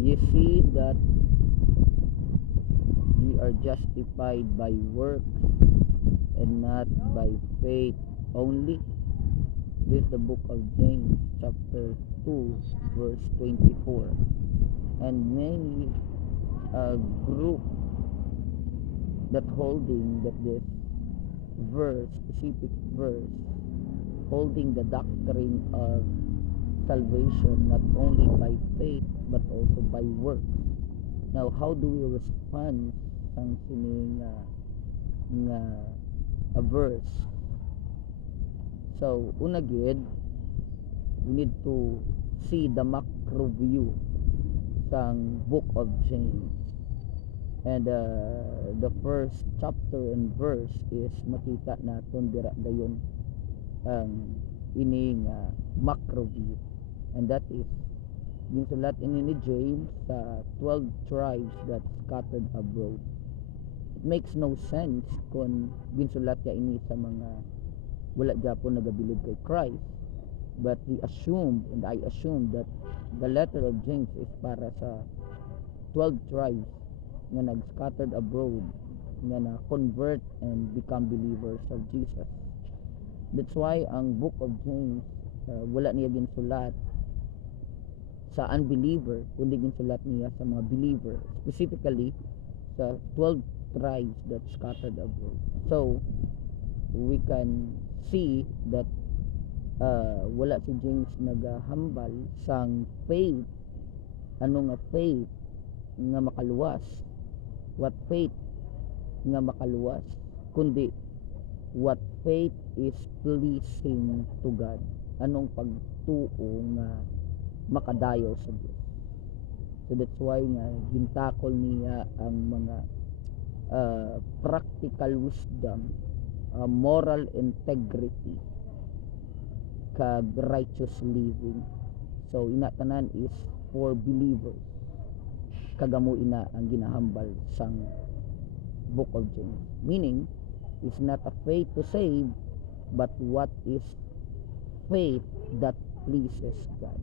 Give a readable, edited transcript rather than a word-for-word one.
You see that we are justified by works and not by faith only. This is the book of James chapter 2 verse 24. And many group that holding that this verse, specific verse, holding the doctrine of salvation not only by faith but also by works. Now, how do we respond sa sining nga a verse? So, una gid, we need to see the macro view sang book of James. And the first chapter and verse is makita naton dira dayon ang ining macro view, and that is ginsulat ini ni James sa 12 tribes that scattered abroad. It makes no sense kung ginsulat ya ini sa mga wala gyapon nagabilib kay Christ, but we assume, and I assume, that the letter of James is para sa 12 tribes nga nag-scattered abroad, nga na-convert and become believers of Jesus. That's why ang book of James, wala niya ginsulat sa unbeliever, kundi ginsulat niya sa mga believer, specifically sa 12 tribes that scattered abroad. So, we can see that wala si James nagahambal sang faith. Ano nga faith nga makaluwas? What faith nga makaluwas? Kundi what faith is pleasing to God. Anong pagtuo nga makadayo sa Dios. So that's why nga gintakol niya ang mga practical wisdom, moral integrity, kag righteous living. So inatanan is for believers. Kagamo ina ang ginahambal sang book of James. Meaning, it's not a faith to save, but what is faith that pleases God.